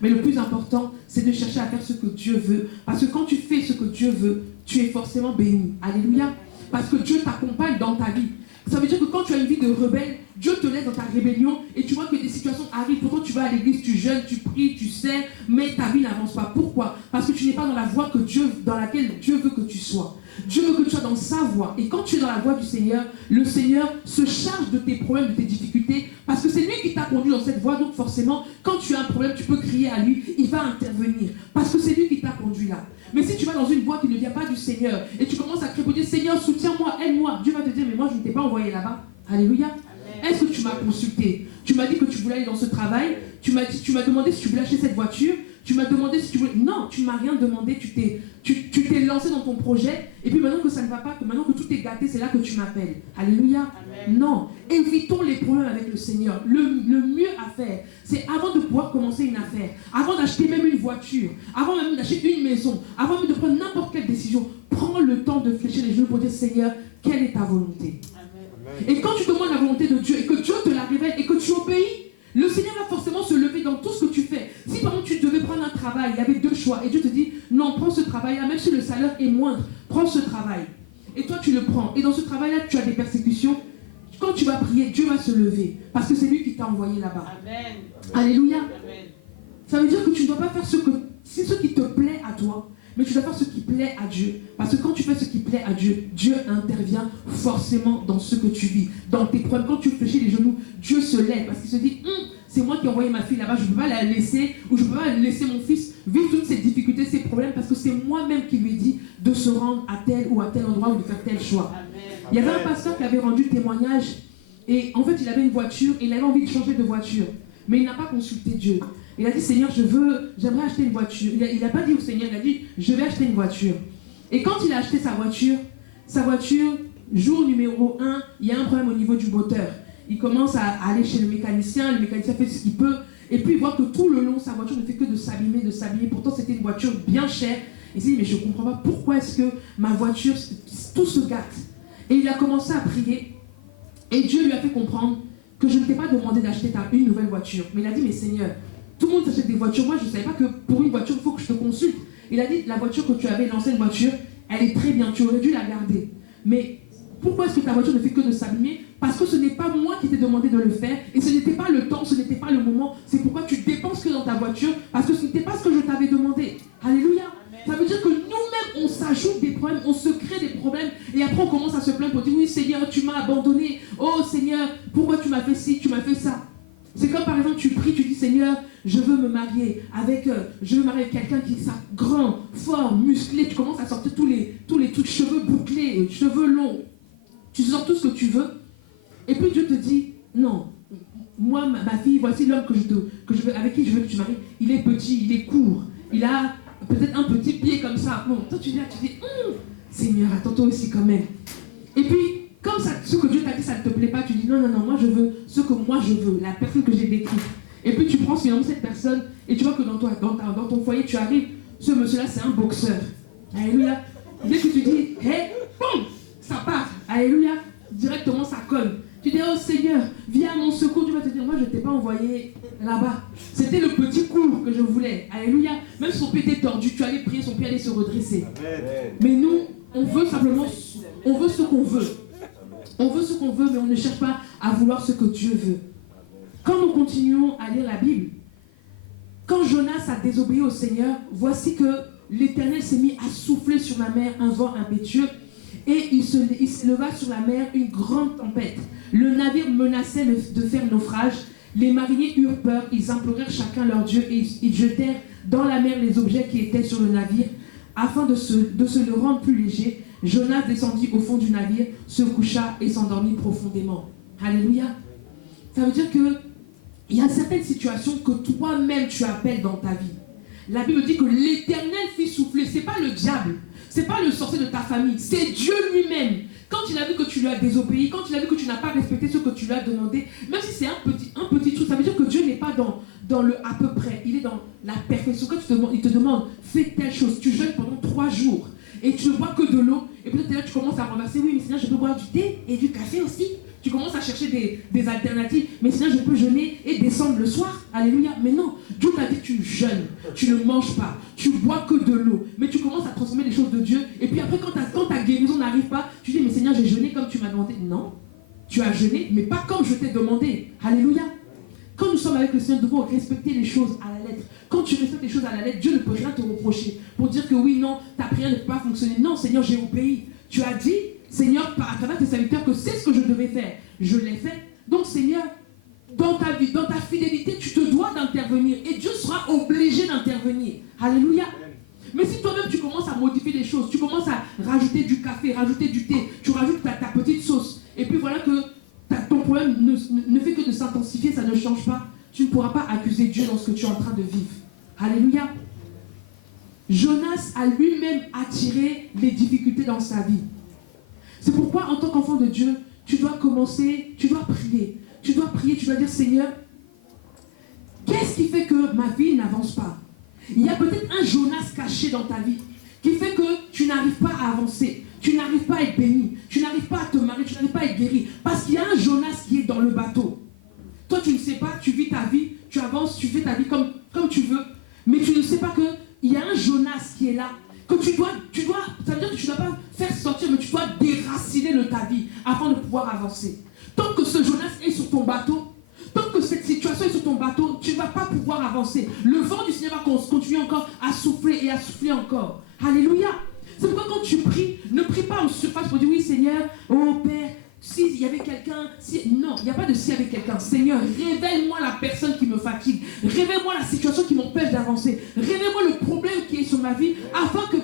Mais le plus important, c'est de chercher à faire ce que Dieu veut. Parce que quand tu fais ce que Dieu veut, tu es forcément béni. Alléluia. Parce que Dieu t'accompagne dans ta vie. Ça veut dire que quand tu as une vie de rebelle, Dieu te laisse dans ta rébellion et tu vois que des situations arrivent. Pourtant, tu vas à l'église, tu jeûnes, tu pries, tu sais, mais ta vie n'avance pas. Pourquoi? Parce que tu n'es pas dans la voie dans laquelle Dieu veut que tu sois. Dieu veut que tu sois dans sa voie. Et quand tu es dans la voie du Seigneur, le Seigneur se charge de tes problèmes, de tes difficultés, parce que c'est lui qui t'a conduit dans cette voie. Donc forcément, quand tu as un problème, tu peux crier à lui, il va intervenir. Parce que c'est lui qui t'a conduit là. Mais si tu vas dans une voie qui ne vient pas du Seigneur, et tu commences à crier, Seigneur, soutiens-moi, aide-moi, Dieu va te dire, mais moi je ne t'ai pas envoyé là-bas. Alléluia. Est-ce que tu m'as consulté? Tu m'as dit que tu voulais aller dans ce travail. Tu m'as demandé si tu voulais acheter cette voiture. Tu m'as demandé si tu voulais... Non, tu ne m'as rien demandé. Tu t'es lancé dans ton projet. Et puis maintenant que ça ne va pas, que maintenant que tout est gâté, c'est là que tu m'appelles. Alléluia. Amen. Non. Évitons les problèmes avec le Seigneur. Le mieux à faire, c'est avant de pouvoir commencer une affaire, avant d'acheter même une voiture, avant même d'acheter une maison, avant même de prendre n'importe quelle décision, prends le temps de fléchir les genoux pour dire, Seigneur, quelle est ta volonté? Et quand tu demandes la volonté de Dieu et que Dieu te la révèle et que tu obéis, le Seigneur va forcément se lever dans tout ce que tu fais. Si par exemple tu devais prendre un travail, il y avait deux choix et Dieu te dit non, prends ce travail-là, même si le salaire est moindre, prends ce travail. Et toi tu le prends. Et dans ce travail-là, tu as des persécutions. Quand tu vas prier, Dieu va se lever parce que c'est lui qui t'a envoyé là-bas. Amen. Alléluia. Amen. Ça veut dire que tu ne dois pas faire ce qui te plaît à toi. Mais tu dois faire ce qui plaît à Dieu. Parce que quand tu fais ce qui plaît à Dieu, Dieu intervient forcément dans ce que tu vis. Dans tes problèmes, quand tu fléchis les genoux, Dieu se lève. Parce qu'il se dit, c'est moi qui ai envoyé ma fille là-bas, je ne peux pas la laisser, ou je ne peux pas laisser mon fils vivre toutes ces difficultés, ces problèmes, parce que c'est moi-même qui lui ai dit de se rendre à tel ou à tel endroit ou de faire tel choix. Amen. Il y avait un pasteur qui avait rendu témoignage, et en fait il avait une voiture, et il avait envie de changer de voiture. Mais il n'a pas consulté Dieu. Il a dit, Seigneur, j'aimerais acheter une voiture. Il n'a pas dit au Seigneur, il a dit, je vais acheter une voiture. Et quand il a acheté sa voiture, jour numéro 1, il y a un problème au niveau du moteur. Il commence à aller chez le mécanicien fait ce qu'il peut. Et puis il voit que tout le long, sa voiture ne fait que de s'abîmer. Pourtant, c'était une voiture bien chère. Il s'est dit, mais je ne comprends pas pourquoi est-ce que ma voiture, tout se gâte. Et il a commencé à prier. Et Dieu lui a fait comprendre que je ne t'ai pas demandé d'acheter une nouvelle voiture. Mais il a dit, mais Seigneur, tout le monde s'achète des voitures. Moi, je ne savais pas que pour une voiture, il faut que je te consulte. Il a dit, la voiture que tu avais, l'ancienne voiture, elle est très bien. Tu aurais dû la garder. Mais pourquoi est-ce que ta voiture ne fait que de s'abîmer? Parce que ce n'est pas moi qui t'ai demandé de le faire. Et ce n'était pas le temps, ce n'était pas le moment. C'est pourquoi tu dépenses que dans ta voiture. Parce que ce n'était pas ce que je t'avais demandé. Alléluia. Amen. Ça veut dire que nous-mêmes, on s'ajoute des problèmes, on se crée des problèmes. Et après, on commence à se plaindre pour dire, oui, Seigneur, tu m'as abandonné. Oh, Seigneur, pourquoi tu m'as fait ci, tu m'as fait ça? C'est comme par exemple, tu pries, tu dis, Seigneur, je veux me marier avec quelqu'un qui est grand, fort, musclé. Tu commences à sortir tous les trucs, cheveux bouclés, cheveux longs. Tu sors tout ce que tu veux. Et puis Dieu te dit, non, moi, ma fille, voici l'homme avec qui je veux que tu maries. Il est petit, il est court. Il a peut-être un petit pied comme ça. Bon, toi tu viens, tu dis, Seigneur, attends-toi aussi quand même. Et puis, comme ça, ce que Dieu t'a dit, ça ne te plaît pas, tu dis, non, moi je veux ce que moi je veux, la personne que j'ai décrite. Et puis tu prends finalement cette personne et tu vois que dans ton foyer, tu arrives, ce monsieur-là, c'est un boxeur. Alléluia. Dès que tu dis, hé, boum, ça part. Alléluia. Directement, ça colle. Tu dis, oh Seigneur, viens à mon secours. Tu vas te dire, moi, je ne t'ai pas envoyé là-bas. C'était le petit cours que je voulais. Alléluia. Même son pied était tordu, tu allais prier, son pied allait se redresser. Amen. Mais nous, on veut simplement, on veut ce qu'on veut. On veut ce qu'on veut, mais on ne cherche pas à vouloir ce que Dieu veut. Quand nous continuons à lire la Bible, quand Jonas a désobéi au Seigneur, voici que l'Éternel s'est mis à souffler sur la mer un vent impétueux et il se leva sur la mer une grande tempête. Le navire menaçait de faire naufrage. Les mariniers eurent peur, ils implorèrent chacun leur Dieu et ils jetèrent dans la mer les objets qui étaient sur le navire afin de se le rendre plus léger. Jonas descendit au fond du navire, se coucha et s'endormit profondément. Alléluia. Ça veut dire que il y a certaines situations que toi-même tu appelles dans ta vie. La Bible dit que l'Éternel fit souffler. Ce n'est pas le diable, ce n'est pas le sorcier de ta famille, c'est Dieu lui-même. Quand il a vu que tu lui as désobéi, quand il a vu que tu n'as pas respecté ce que tu lui as demandé, même si c'est un petit truc, ça veut dire que Dieu n'est pas dans le à peu près, il est dans la perfection. Quand il te demande, fais telle chose, tu jeûnes pendant 3 jours et tu ne bois que de l'eau, et peut-être là tu commences à ramasser, oui mais Seigneur je peux boire du thé et du café aussi. Tu commences à chercher des alternatives. Mais sinon, je peux jeûner et descendre le soir. Alléluia. Mais non, Dieu t'a dit tu jeûnes, tu ne manges pas, tu bois que de l'eau. Mais tu commences à transformer les choses de Dieu. Et puis après, quand ta guérison n'arrive pas, tu dis, mais Seigneur, j'ai jeûné comme tu m'as demandé. Non, tu as jeûné, mais pas comme je t'ai demandé. Alléluia. Quand nous sommes avec le Seigneur, nous devons respecter les choses à la lettre. Quand tu respectes les choses à la lettre, Dieu ne peut rien te reprocher. Pour dire que oui, non, ta prière ne peut pas fonctionner. Non, Seigneur, j'ai obéi. Tu as dit, Seigneur, à travers tes serviteurs, que c'est ce que je devais faire. Je l'ai fait. Donc, Seigneur, dans ta vie, dans ta fidélité, tu te dois d'intervenir. Et Dieu sera obligé d'intervenir. Alléluia. Mais si toi-même, tu commences à modifier les choses, tu commences à rajouter du café, rajouter du thé, tu rajoutes ta petite sauce, et puis voilà que ton problème ne fait que de s'intensifier, ça ne change pas, tu ne pourras pas accuser Dieu dans ce que tu es en train de vivre. Alléluia. Jonas a lui-même attiré les difficultés dans sa vie. C'est pourquoi, en tant qu'enfant de Dieu, tu dois commencer, tu dois prier. Tu dois prier, tu dois dire, Seigneur, qu'est-ce qui fait que ma vie n'avance pas? Il y a peut-être un Jonas caché dans ta vie qui fait que tu n'arrives pas à avancer, tu n'arrives pas à être béni, tu n'arrives pas à te marier, tu n'arrives pas à être guéri. Parce qu'il y a un Jonas qui est dans le bateau. Toi, tu ne sais pas, tu vis ta vie, tu avances, tu fais ta vie comme tu veux, mais tu ne sais pas qu'il y a un Jonas qui est là, que ça veut dire que tu ne dois pas faire sortir, mais tu dois déraciner de ta vie afin de pouvoir avancer. Tant que ce Jonas est sur ton bateau, tant que cette situation est sur ton bateau, tu ne vas pas pouvoir avancer. Le vent du Seigneur va continuer encore à souffler et à souffler encore. Alléluia. C'est pourquoi quand tu pries, ne prie pas en surface pour dire oui Seigneur, oh Père, s'il y avait quelqu'un, non, il n'y a pas de s'il y avait quelqu'un. Seigneur, révèle-moi la personne qui me fatigue. Révèle-moi la situation qui m'empêche d'avancer. Révèle-moi le problème qui est sur ma vie afin que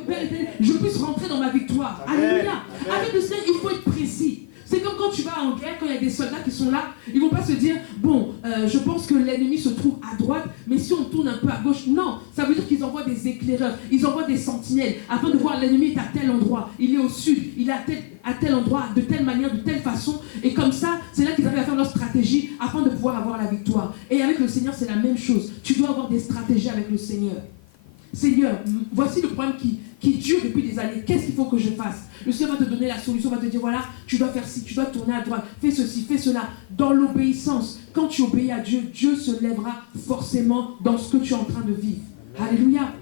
je puisse rentrer dans ma victoire. Alléluia. Avec le Seigneur, il faut être précis. C'est comme quand tu vas en guerre, quand il y a des soldats qui sont là, ils ne vont pas se dire, bon, je pense que l'ennemi se trouve à droite, mais si on tourne un peu à gauche, non, ça veut dire qu'ils envoient des éclaireurs, ils envoient des sentinelles, afin de voir l'ennemi est à tel endroit, il est au sud, il est à tel endroit, de telle manière, de telle façon, et comme ça, c'est là qu'ils arrivent à faire leur stratégie, afin de pouvoir avoir la victoire. Et avec le Seigneur, c'est la même chose, tu dois avoir des stratégies avec le Seigneur. Seigneur, voici le problème qui dure depuis des années. Qu'est-ce qu'il faut que je fasse? Le Seigneur va te donner la solution, va te dire, voilà, tu dois faire ci, tu dois tourner à droite, fais ceci, fais cela. Dans l'obéissance, quand tu obéis à Dieu, Dieu se lèvera forcément dans ce que tu es en train de vivre. Alléluia.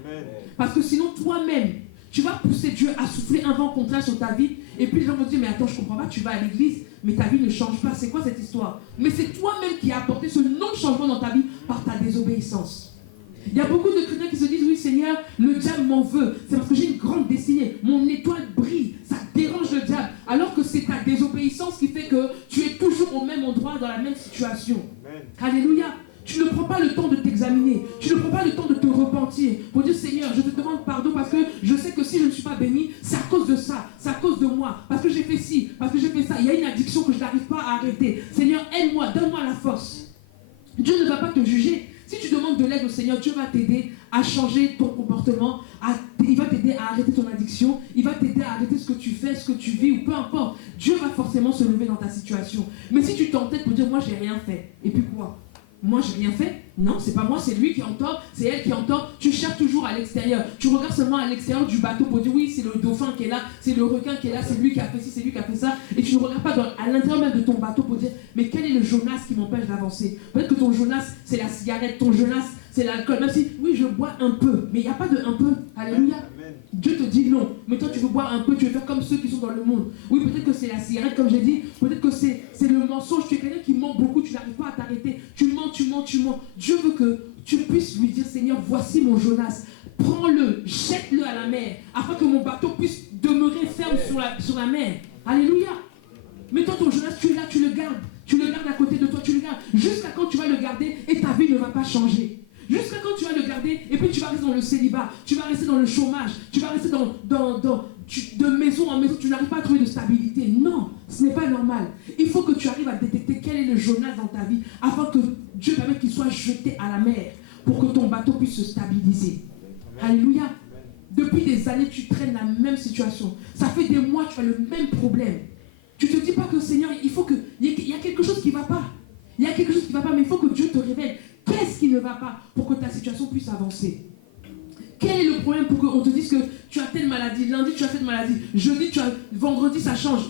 Parce que sinon, toi-même, tu vas pousser Dieu à souffler un vent contraire sur ta vie. Et puis les gens vont dire, mais attends, je ne comprends pas, tu vas à l'église, mais ta vie ne change pas. C'est quoi cette histoire? Mais c'est toi-même qui as apporté ce non-changement dans ta vie par ta désobéissance. Il y a beaucoup de chrétiens qui se disent, oui Seigneur, le diable m'en veut, c'est parce que j'ai une grande destinée, mon étoile brille, ça dérange le diable, alors que c'est ta désobéissance qui fait que tu es toujours au même endroit, dans la même situation. Amen. Alléluia. Tu ne prends pas le temps de t'examiner, tu ne prends pas le temps de te repentir, pour dire Seigneur, je te demande pardon parce que je sais que si je ne suis pas béni, c'est à cause de ça, c'est à cause de moi, parce que j'ai fait ci, parce que j'ai fait ça, il y a une addiction que je n'arrive pas à arrêter. Seigneur, aide-moi, donne-moi la force. Dieu ne va pas te juger. Si tu demandes de l'aide au Seigneur, Dieu va t'aider à changer ton comportement, il va t'aider à arrêter ton addiction, il va t'aider à arrêter ce que tu fais, ce que tu vis, ou peu importe. Dieu va forcément se lever dans ta situation. Mais si tu t'entêtes pour dire, moi, j'ai rien fait, et puis quoi? Moi, j'ai rien fait? Non, c'est pas moi, c'est lui qui est en tort, c'est elle qui est en tort. Tu cherches toujours à l'extérieur. Tu regardes seulement à l'extérieur du bateau pour dire, oui, c'est le dauphin qui est là, c'est le requin qui est là, c'est lui qui a fait ci, c'est lui qui a fait ça. Et tu ne regardes pas à l'intérieur même de ton bateau pour dire, mais quel est le Jonas qui m'empêche d'avancer? Peut-être que ton Jonas, c'est la cigarette, ton Jonas, c'est l'alcool. Même si, oui, je bois un peu, mais il n'y a pas de un peu. Alléluia. Dieu te dit non, mais toi tu veux boire un peu, tu veux faire comme ceux qui sont dans le monde. Oui, peut-être que c'est la cigarette, comme j'ai dit, peut-être que c'est le mensonge, tu es quelqu'un qui ment beaucoup, tu n'arrives pas à t'arrêter, tu mens, tu mens, tu mens. Dieu veut que tu puisses lui dire, Seigneur, voici mon Jonas, prends-le, jette-le à la mer, afin que mon bateau puisse demeurer ferme sur la mer. Alléluia. Mais toi ton Jonas, tu es là, tu le gardes à côté de toi, tu le gardes, jusqu'à quand tu vas le garder et ta vie ne va pas changer. Jusqu'à quand tu vas le garder et puis tu vas rester dans le célibat, tu vas rester dans le chômage, tu vas rester de maison en maison, tu n'arrives pas à trouver de stabilité. Non, ce n'est pas normal. Il faut que tu arrives à détecter quel est le Jonas dans ta vie afin que Dieu permette qu'il soit jeté à la mer pour que ton bateau puisse se stabiliser. Alléluia. Depuis des années, tu traînes la même situation. Ça fait des mois, tu as le même problème. Tu ne te dis pas que Seigneur, il y a quelque chose qui ne va pas. Il y a quelque chose qui ne va pas, mais il faut que Dieu te révèle. Qu'est-ce qui ne va pas pour que ta situation puisse avancer? Quel est le problème pour qu'on te dise que tu as telle maladie? Lundi, tu as cette maladie. Jeudi, vendredi, ça change.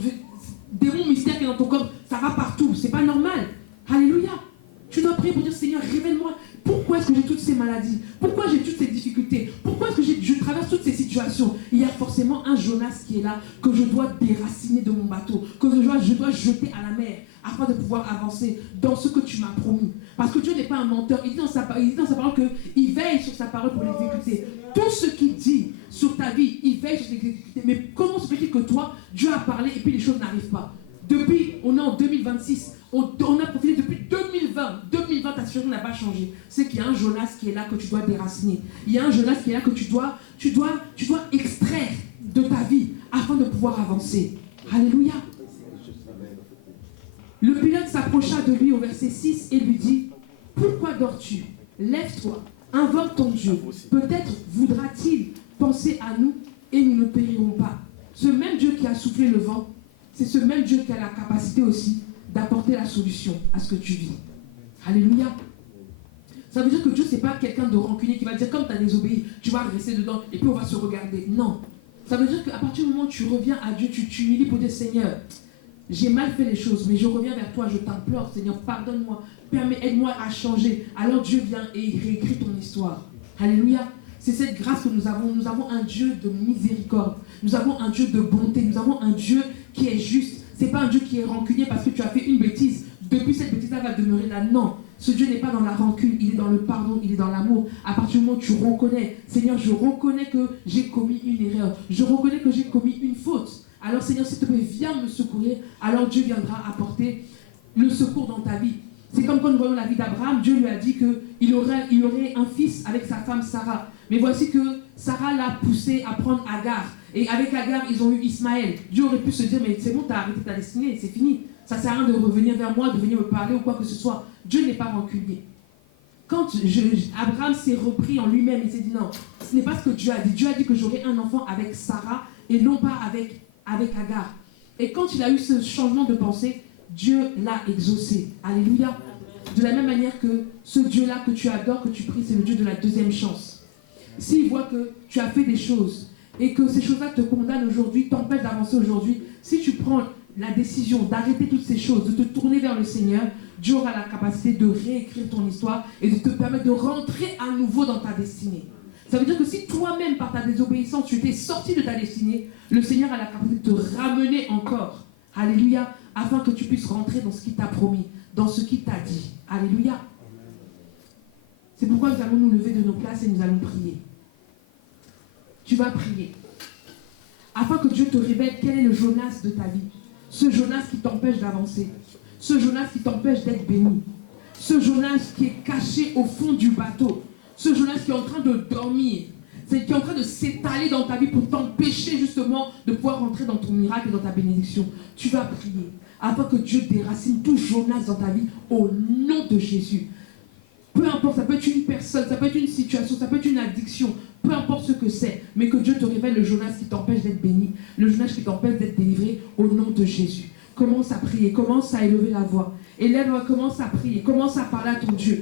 démon mystère qui est dans ton corps, ça va partout. C'est pas normal. Alléluia. Tu dois prier pour dire, Seigneur, révèle-moi. Pourquoi est-ce que j'ai toutes ces maladies? Pourquoi j'ai toutes ces difficultés? Pourquoi est-ce que je traverse toutes ces situations? Il y a forcément un Jonas qui est là, que je dois déraciner de mon bateau, que je dois jeter à la mer, afin de pouvoir avancer dans ce que tu m'as promis. Parce que Dieu n'est pas un menteur. Il dit dans sa parole qu'il veille sur sa parole pour l'exécuter. Tout ce qu'il dit sur ta vie, il veille sur l'exécuter. Mais comment se fait-il que toi, Dieu a parlé et puis les choses n'arrivent pas? Depuis, on est en 2026, on a profité depuis 2020. 2020, ta situation n'a pas changé. C'est qu'il y a un Jonas qui est là que tu dois déraciner. Il y a un Jonas qui est là que tu dois extraire de ta vie afin de pouvoir avancer. Alléluia. Le pilote s'approcha de lui au verset 6 et lui dit, « Pourquoi dors-tu? Lève-toi, invoque ton Dieu. Peut-être voudra-t-il penser à nous et nous ne périrons pas. » Ce même Dieu qui a soufflé le vent, c'est ce même Dieu qui a la capacité aussi d'apporter la solution à ce que tu vis. Alléluia. Ça veut dire que Dieu, ce n'est pas quelqu'un de rancunier qui va dire, comme tu as désobéi, tu vas rester dedans et puis on va se regarder. Non. Ça veut dire qu'à partir du moment où tu reviens à Dieu, tu t'humilies pour dire, Seigneur, j'ai mal fait les choses, mais je reviens vers toi, je t'implore, Seigneur, pardonne-moi, aide-moi à changer. Alors Dieu vient et il réécrit ton histoire. Alléluia. C'est cette grâce que nous avons. Nous avons un Dieu de miséricorde. Nous avons un Dieu de bonté. Nous avons un Dieu qui est juste. Ce n'est pas un Dieu qui est rancunier parce que tu as fait une bêtise. Depuis cette bêtise-là va demeurer là. Non. Ce Dieu n'est pas dans la rancune. Il est dans le pardon. Il est dans l'amour. À partir du moment où tu reconnais, Seigneur, je reconnais que j'ai commis une erreur. Je reconnais que j'ai commis une faute. Alors Seigneur, s'il te plaît, viens me secourir. Alors Dieu viendra apporter le secours dans ta vie. C'est comme quand nous voyons la vie d'Abraham. Dieu lui a dit qu'il aurait un fils avec sa femme Sarah. Mais voici que Sarah l'a poussé à prendre Agar. Et avec Agar, ils ont eu Ismaël. Dieu aurait pu se dire, mais c'est bon, tu as arrêté ta destinée, c'est fini. Ça ne sert à rien de revenir vers moi, de venir me parler ou quoi que ce soit. Dieu n'est pas rancunier. Quand Abraham s'est repris en lui-même, il s'est dit, non, ce n'est pas ce que Dieu a dit. Dieu a dit que j'aurai un enfant avec Sarah et non pas avec Agar. Et quand il a eu ce changement de pensée, Dieu l'a exaucé. Alléluia. De la même manière que ce Dieu-là que tu adores, que tu pries, c'est le Dieu de la deuxième chance. S'il voit que tu as fait des choses et que ces choses-là te condamnent aujourd'hui, t'empêchent d'avancer aujourd'hui, si tu prends la décision d'arrêter toutes ces choses, de te tourner vers le Seigneur, Dieu aura la capacité de réécrire ton histoire et de te permettre de rentrer à nouveau dans ta destinée. Ça veut dire que si toi-même, par ta désobéissance, tu étais sorti de ta destinée, le Seigneur a la capacité de te ramener encore. Alléluia. Afin que tu puisses rentrer dans ce qu'il t'a promis, dans ce qu'il t'a dit. Alléluia. C'est pourquoi nous allons nous lever de nos places et nous allons prier. Tu vas prier. Afin que Dieu te révèle quel est le Jonas de ta vie. Ce Jonas qui t'empêche d'avancer. Ce Jonas qui t'empêche d'être béni. Ce Jonas qui est caché au fond du bateau. Ce Jonas qui est en train de dormir. Qui est en train de s'étaler dans ta vie pour t'empêcher justement de pouvoir rentrer dans ton miracle et dans ta bénédiction. Tu vas prier afin que Dieu déracine tout Jonas dans ta vie au nom de Jésus. Peu importe, ça peut être une personne, ça peut être une situation, ça peut être une addiction, peu importe ce que c'est, mais que Dieu te révèle le Jonas qui t'empêche d'être béni, le Jonas qui t'empêche d'être délivré au nom de Jésus. Commence à prier, commence à élever la voix. Élève, commence à prier, commence à parler à ton Dieu.